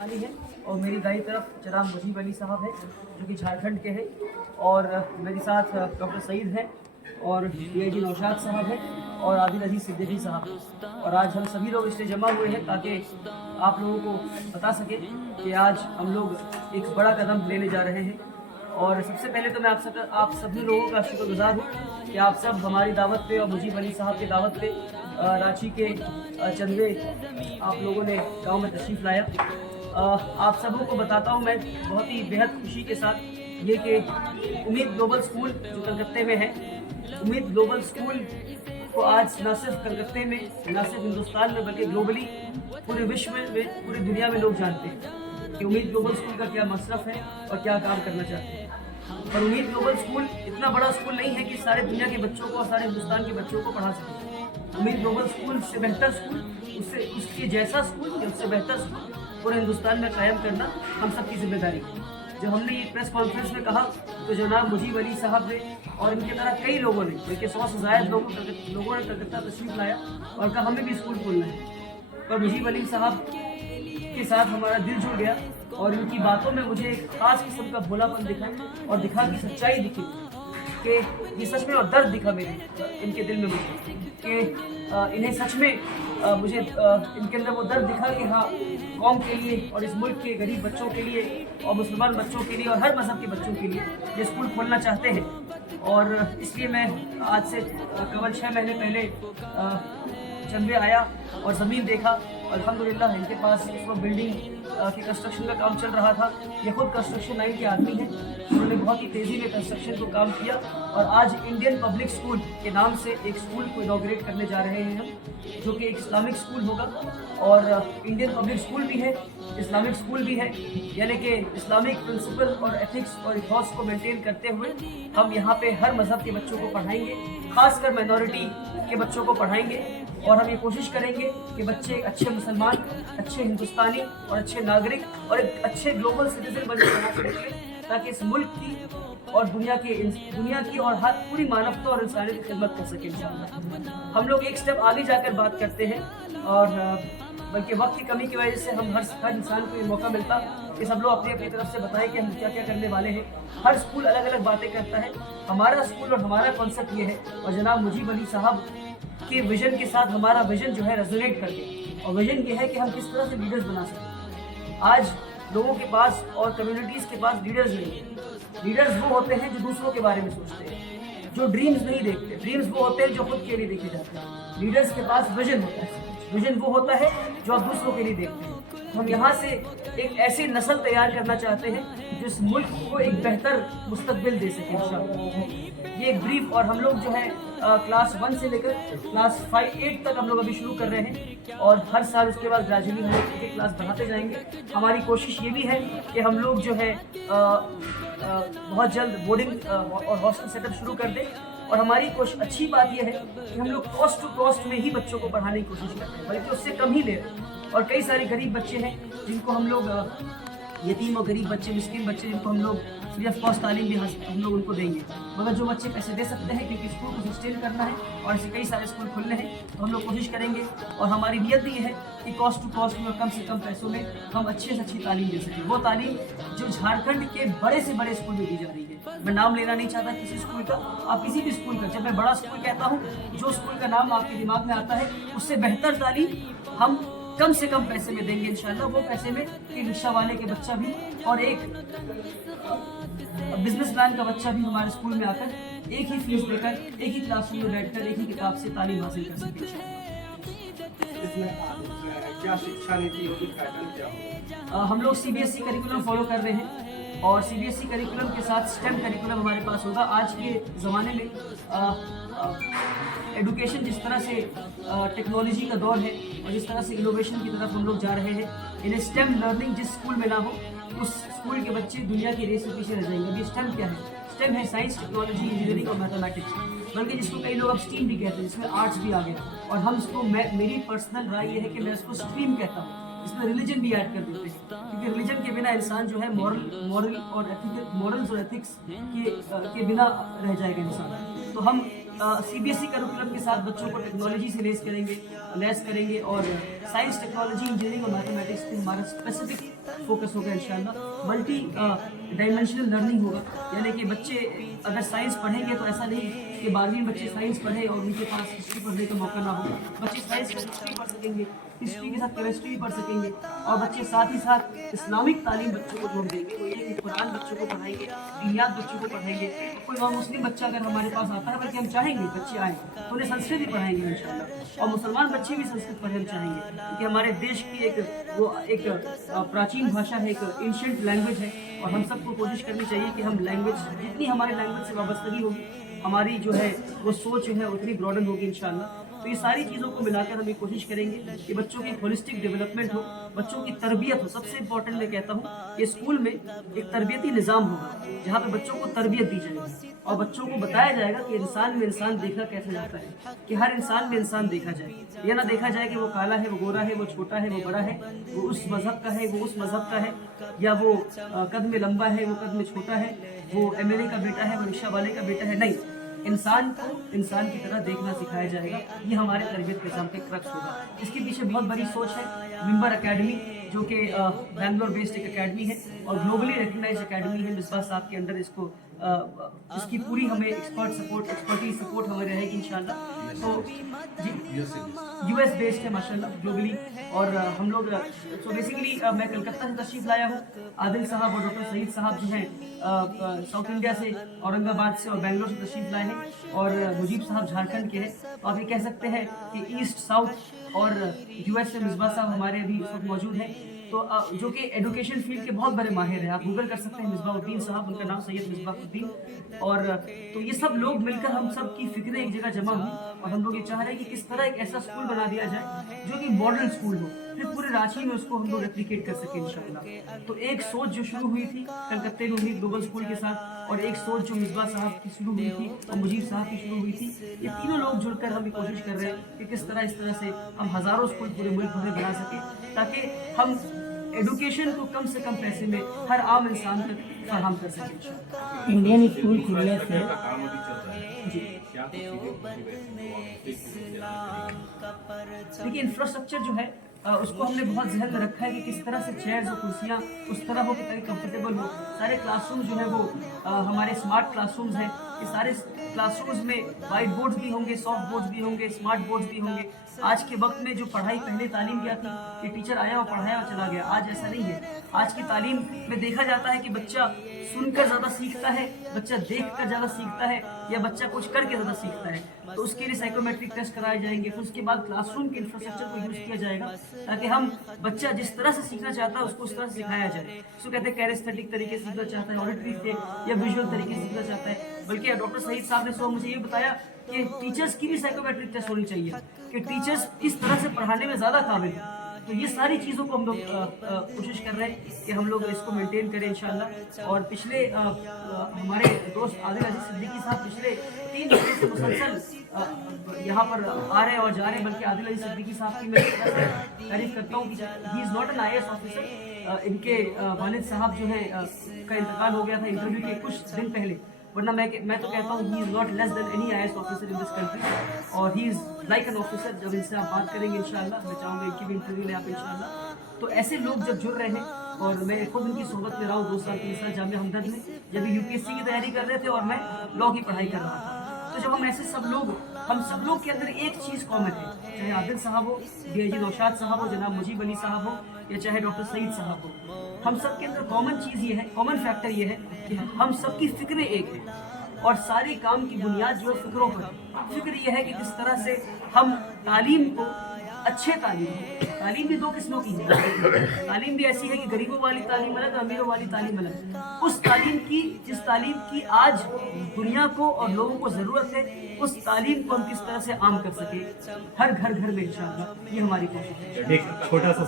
वाली है और मेरी दाई तरफ जनाब मुजीब अली साहब है जो कि झारखंड के हैं और मेरे साथ डॉक्टर सईद हैं और DIG नौशाद साहब हैं और आदिल अजीज़ सिद्दीकी साहब। और आज हम सभी लोग इसलिए जमा हुए हैं ताकि आप लोगों को बता सके कि आज हम लोग एक बड़ा कदम लेने जा रहे हैं। और सबसे पहले तो मैं आप सभी लोगों का शुक्रगुजार हूँ कि आप सब हमारी दावत पे और मुजीब अली साहब की दावत पे रांची के चंदवे आप लोगों ने गांव में तशरीफ़ लाया। आप सबों को बताता हूँ मैं बहुत ही बेहद खुशी के साथ ये कि उम्मीद ग्लोबल स्कूल जो कलकत्ते में है, उम्मीद ग्लोबल स्कूल को आज न सिर्फ कलकत्ते में, न सिर्फ हिंदुस्तान में, बल्कि ग्लोबली पूरे विश्व में, पूरी दुनिया में लोग जानते हैं कि उम्मीद ग्लोबल स्कूल का क्या मसरफ है और क्या काम करना चाहते हैं। पर उम्मीद ग्लोबल स्कूल इतना बड़ा स्कूल नहीं है कि सारे दुनिया के बच्चों को और सारे हिंदुस्तान के बच्चों को पढ़ा सके। उम्मीद ग्लोबल स्कूल से बेहतर स्कूल, उसके जैसा स्कूल या उससे बेहतर स्कूल पूरे हिंदुस्तान में कायम करना हम सबकी जिम्मेदारी है। जब हमने ये प्रेस कॉन्फ्रेंस में कहा तो जनाब मुजीब अली साहब ने और इनके तरह कई लोगों ने, बल्कि 100 से ज़्यादा लोगों ने कलकत्ता तशरीफ लाया और कहा हमें भी स्कूल खोलना है। पर मुजीब अली साहब के साथ हमारा दिल जुड़ गया और इनकी बातों में मुझे एक ख़ास किस्म का भोलापन दिखा और दिखा की सच्चाई दिखी कि ये सच में, और दर्द दिखा मेरे इनके दिल में मुझे कि इन्हें सच में मुझे इनके अंदर वो दर्द दिखा कि हाँ, कौम के लिए और इस मुल्क के गरीब बच्चों के लिए और मुसलमान बच्चों के लिए और हर मज़हब के बच्चों के लिए ये स्कूल खोलना चाहते हैं। और इसलिए मैं आज से करीबन 6 महीने पहले चंबे आया और ज़मीन देखा। अल्हम्दुलिल्लाह इनके पास इस वक्त बिल्डिंग के कंस्ट्रक्शन का काम चल रहा था। ये खुद कंस्ट्रक्शन लाइन के आदमी हैं, उन्होंने बहुत ही तेज़ी में कंस्ट्रक्शन को काम किया और आज इंडियन पब्लिक स्कूल के नाम से एक स्कूल को इनॉग्रेट करने जा रहे हैं हम, जो कि एक इस्लामिक स्कूल होगा। और इंडियन पब्लिक स्कूल भी है, इस्लामिक स्कूल भी है, यानी कि इस्लामिक प्रिंसिपल और एथिक्स और इथॉस को मेंटेन करते हुए हम यहाँ पे हर मज़हब के बच्चों को पढ़ाएंगे, ख़ासकर माइनॉरिटी के बच्चों को पढ़ाएंगे। और हम ये कोशिश करेंगे कि बच्चे एक अच्छे मुसलमान, अच्छे हिंदुस्तानी और अच्छे नागरिक और एक अच्छे ग्लोबल सिटीजन बनने का मौका मिले, ताकि इस मुल्क की और दुनिया की और हर पूरी मानवता और इंसानियत की खिदमत कर सके इंशाअल्लाह। हम लोग एक स्टेप आगे जाकर बात करते हैं और बल्कि वक्त की कमी की वजह से हम हर इंसान को ये मौका मिलता कि सब लोग अपनी अपनी तरफ से बताएं कि हम क्या क्या करने वाले हैं। हर स्कूल अलग अलग बातें करता है, हमारा स्कूल और हमारा कॉन्सेप्ट ये है और जनाब मुजीब अली साहब के विजन के साथ हमारा विजन जो है रेजोनेट करके, और विजन ये है कि हम किस तरह से लीडर्स बना सकते। आज लोगों के पास और कम्युनिटीज़ के पास लीडर्स नहीं है। लीडर्स वो होते हैं जो दूसरों के बारे में सोचते हैं, जो ड्रीम्स नहीं देखते। ड्रीम्स वो होते हैं जो खुद के लिए देखे जाते हैं। लीडर्स के पास विजन होता है, विजन वो होता है जो आप दूसरों के लिए देखते हैं। हम यहाँ से एक ऐसी नस्ल तैयार करना चाहते हैं जो इस मुल्क को एक बेहतर मुस्तकबिल दे सके इंशाअल्लाह। ये एक ब्रीफ, और हम लोग जो है क्लास 1 से लेकर क्लास 8 तक हम लोग अभी शुरू कर रहे हैं और हर साल उसके बाद ग्रेजुअली हम लोग एक क्लास बढ़ाते जाएंगे। हमारी कोशिश ये भी है कि हम लोग जो है बहुत जल्द बोर्डिंग और हॉस्टल सेटअप शुरू कर दें। और हमारी अच्छी बात यह है कि हम लोग कॉस्ट टू कॉस्ट में ही बच्चों को पढ़ाने की कोशिश करते हैं, बल्कि उससे कम ही ले रहे हैं। और कई सारे गरीब बच्चे हैं जिनको हम लोग यतीम और गरीब बच्चे, मिस्किन बच्चे, जिनको हम लोग फ्री ऑफ कॉस्ट तालीम भी हम लोग उनको देंगे। मगर जो बच्चे पैसे दे सकते हैं, क्योंकि स्कूल को सस्टेन करना है और ऐसे कई सारे स्कूल खुलने हैं, तो हम लोग कोशिश करेंगे। और हमारी नीयत भी ये है कि कॉस्ट टू कॉस्ट में, कम से कम पैसों में हम अच्छे से अच्छी तालीम दे सकें। वो तालीम जो झारखंड के बड़े से बड़े स्कूल में दी जा रही है। मैं नाम लेना नहीं चाहता किसी स्कूल का, आप किसी भी स्कूल का, जब मैं बड़ा स्कूल कहता हूँ, जो स्कूल का नाम आपके दिमाग में आता है, उससे बेहतर तालीम हम कम से कम पैसे में देंगे इंशाअल्लाह। वो पैसे में कि रिक्शा वाले के बच्चा भी और एक बिजनेसमैन का बच्चा भी हमारे स्कूल में आकर एक ही फीस देकर, एक ही क्लासरूम में बैठकर, एक ही किताब से तालीम हासिल कर सके इंशाअल्लाह। इसमें क्या शिक्षा नीति होगी, पैटर्न क्या होगा? हम लोग CBSE करिकुलम फॉलो कर रहे हैं और CBSE करिकुलम के साथ STEM करिकुलम हमारे पास होगा। आज के ज़माने में एडुकेशन जिस तरह से टेक्नोलॉजी का दौर है और जिस तरह से इनोवेशन की तरफ हम लोग जा रहे हैं, इन्हें STEM लर्निंग जिस स्कूल में ना हो, उस स्कूल के बच्चे दुनिया की रेस में पीछे रह जाएंगे। अभी STEM क्या है? STEM है साइंस, टेक्नोलॉजी, इंजीनियरिंग और मैथमेटिक्स, बल्कि जिसको कई लोग अब स्ट्रीम भी कहते हैं, जिसमें आर्ट्स भी आ गया। और हम इसको, मेरी पर्सनल राय ये है कि मैं इसको स्ट्रीम कहता हूँ, इसमें रिलीजन भी ऐड कर देते हैं, क्योंकि रिलीजन के बिना इंसान जो है मॉरल्स और एथिक्स के बिना रह जाएगा इंसान। तो हम CBSE करिकुलम के साथ बच्चों को टेक्नोलॉजी से लैस करेंगे और साइंस, टेक्नोलॉजी, इंजीनियरिंग और मैथमेटिक्स पे हमारा स्पेसिफिक फोकस होगा इंशाल्लाह। मल्टी डायमेंशनल लर्निंग होगा, यानी कि बच्चे अगर साइंस पढ़ेंगे तो ऐसा नहीं कि 12वीं में बच्चे साइंस पढ़े और उनके पास हिस्ट्री पढ़ने का मौका ना हो। बच्चे साइंस में हिस्ट्री पढ़ सकेंगे, हिस्ट्री के साथ केमिस्ट्री भी पढ़ सकेंगे, और बच्चे साथ ही साथ इस्लामिक तालीम बच्चों को जोड़ देंगे। वो ये कि कुरान बच्चों को पढ़ाएंगे, दीनियात बच्चों को पढ़ाएंगे। कोई नॉन मुस्लिम बच्चा अगर हमारे पास आता है, बल्कि हम चाहेंगे बच्चे आएँ तो उन्हें संस्कृत भी पढ़ाएंगे इंशाल्लाह, और मुसलमान बच्चे भी संस्कृत पढ़े हम चाहेंगे, क्योंकि हमारे देश की एक प्राचीन भाषा है, एक एंशिएंट लैंग्वेज है, और हम सबको कोशिश करनी चाहिए कि हम लैंग्वेज, जितनी हमारे लैंग्वेज से वाबस्तगी होगी, हमारी जो है वो सोच है उतनी ब्रॉडन होगी इंशाल्लाह। तो ये सारी चीज़ों को मिलाकर हम ये कोशिश करेंगे कि बच्चों की होलिस्टिक डेवलपमेंट हो, बच्चों की तरबियत हो। सबसे इम्पोर्टेंट मैं कहता हूँ कि स्कूल में एक तरबियती निज़ाम होगा जहाँ पे बच्चों को तरबियत दी जाएगी और बच्चों को बताया जाएगा कि इंसान में इंसान देखा कैसे जाता है, कि हर इंसान में इंसान देखा जाए। यह ना देखा जाए कि वो काला है, वो गोरा है, वो छोटा है, वो बड़ा है, वो उस मज़हब का है, वो उस मज़हब का है, या वो कद में लंबा है, वो कद में छोटा है, वो MLA का बेटा है, वो रिक्शा वाले का बेटा है। नहीं, इंसान को इंसान की तरह देखना सिखाया जाएगा। ये हमारे तरबियत के सामने क्रक्स होगा। इसके पीछे बहुत बड़ी सोच है। मिंबर एकेडमी, जो कि बैंगलोर बेस्ड एक एकेडमी है और ग्लोबली रिकग्नाइज एकेडमी है, मिसबाह साहब के अंडर इसकी पूरी हमें एक्सपर्टीज सपोर्ट हमें रहेगी इंशाल्लाह। तो जी, US बेस्ड है माशाल्लाह ग्लोबली, और हम लोग तो बेसिकली मैं कलकत्ता से तशरीफ़ लाया हूँ। आदिल साहब और डॉक्टर सईद साहब जो हैं साउथ इंडिया से, औरंगाबाद से और बेंगलोर से तशरीफ़ लाए हैं, और मुजीब साहब झारखंड के हैं। तो आप ये कह सकते हैं कि ईस्ट, साउथ और US से मिसबाह साहब हमारे अभी इस वक्त मौजूद हैं, तो जो कि एजुकेशन फील्ड के बहुत बड़े माहिर हैं। आप गूगल कर सकते हैं मिसबाहुद्दीन साहब, उनका नाम सैयद मिसबाहुद्दीन। और तो ये सब लोग मिलकर हम सब की फिक्रें एक जगह जमा हुई, और हम लोग ये चाह रहे हैं कि किस तरह एक ऐसा स्कूल बना दिया जाए जो कि मॉडल स्कूल हो, फिर पूरे रांची में उसको हम लोग रेप्लिकेट कर सकें इंशाल्लाह। तो एक सोच जो शुरू हुई थी कलकत्ते में हुई ग्लोबल स्कूल के साथ, और एक सोच जो मिसबाह साहब की शुरू हुई थी और मुजीब साहब की शुरू हुई थी, ये तीनों लोग जुड़कर हम ये कोशिश कर रहे हैं कि किस तरह इस तरह से हम हज़ारों स्कूल पूरे मुल्क भर में बना सकें, ताकि हम एजुकेशन को कम से कम पैसे में हर आम इंसान तक फराहम कर सकें इंशाल्लाह। इंडियन स्कूल खुलने से जी, देखिए इंफ्रास्ट्रक्चर जो है उसको हमने बहुत जहन में रखा है कि किस तरह से चेयर्स और कुर्सियाँ उस तरह हो कि ताकि कंफर्टेबल हो। सारे क्लासरूम जो है वो हमारे स्मार्ट क्लासरूम्स हैं। ये सारे क्लासरूम्स में वाइट बोर्ड्स भी होंगे, सॉफ्ट बोर्ड्स भी होंगे, स्मार्ट बोर्ड्स भी होंगे। आज के वक्त में जो पढ़ाई, पहले तालीम क्या थी कि टीचर आया और पढ़ाया और चला गया, आज ऐसा नहीं है। आज की तालीम में देखा जाता है कि बच्चा सुनकर ज़्यादा सीखता है, बच्चा देखकर ज़्यादा सीखता है, या बच्चा कुछ करके ज़्यादा सीखता है। तो उसके लिए साइकोमेट्रिक टेस्ट कराए जाएंगे, फिर उसके बाद क्लासरूम के इंफ्रास्ट्रक्चर को यूज़ किया जाएगा ताकि हम बच्चा जिस तरह से सीखना चाहता है उसको उस तरह से सिखाया जाए। उसको कहते हैं कैरेस्थेटिक तरीके से सीखना चाहता है, ऑडिटरी से या विजुअल तरीके से सीखना चाहता है। बल्कि डॉक्टर सईद साहब ने सो मुझे ये बताया कि टीचर्स की भी साइकोमेट्रिक टेस्ट होनी चाहिए कि टीचर्स किस तरह से पढ़ाने में ज़्यादा काबिल है। तो ये सारी चीज़ों को हम लोग कोशिश कर रहे हैं कि हम लोग इसको मेंटेन करें इंशाल्लाह। और पिछले हमारे दोस्त आदिल अजीज सिद्दीकी साहब पिछले 3 महीने से मुसलसल यहाँ पर आ रहे हैं और जा रहे हैं। बल्कि आदिल अजीज सिद्दीकी साहब की मैं तारीफ करता हूँ कि ही is not an IAS officer. इनके वालिद साहब जो है का इंतकाल हो गया था इंटरव्यू के कुछ दिन पहले, वरना मैं तो कहता हूँ he is not less than any IAS officer in this country, और he is like an officer. जब इनसे आप बात करेंगे इंशाल्लाह, मैं चाहूँगा इनकी भी इंटरव्यू लें आप इंशाल्लाह। तो ऐसे लोग जब जुड़ रहे हैं, और मैं खुद उनकी सोबत में रहा हूँ 2 साल 3 साल जामिया हमदर्द में, जब UPSC की तैयारी कर रहे थे और मैं लॉ की पढ़ाई कर रहा था। तो जब हम ऐसे हम सब लोग के अंदर एक चीज़ कॉमन है, चाहे आदिल साहब हो, DIG नौशाद साहब हो, जनाब मुजीब अली साहब हो, या चाहे डॉक्टर सईद साहब हो, हम सब के अंदर कॉमन चीज़ ये है, कॉमन फैक्टर ये है कि हम सब की फिक्रें एक हैं, और सारे काम की बुनियाद जो है फिक्रों पर है। फिक्र ये है कि किस तरह से हम तालीम को, अच्छे तालीम भी 2 किस्मों की है। तालीम भी ऐसी है कि गरीबों वाली तालीम अलग, अमीरों वाली तालीम अलग। उस तालीम की, जिस तालीम की आज दुनिया को और लोगों को ज़रूरत है, उस तालीम को हम किस तरह से आम कर सके हर घर में इंशाअल्लाह, ये हमारी कोशिश है। एक छोटा सा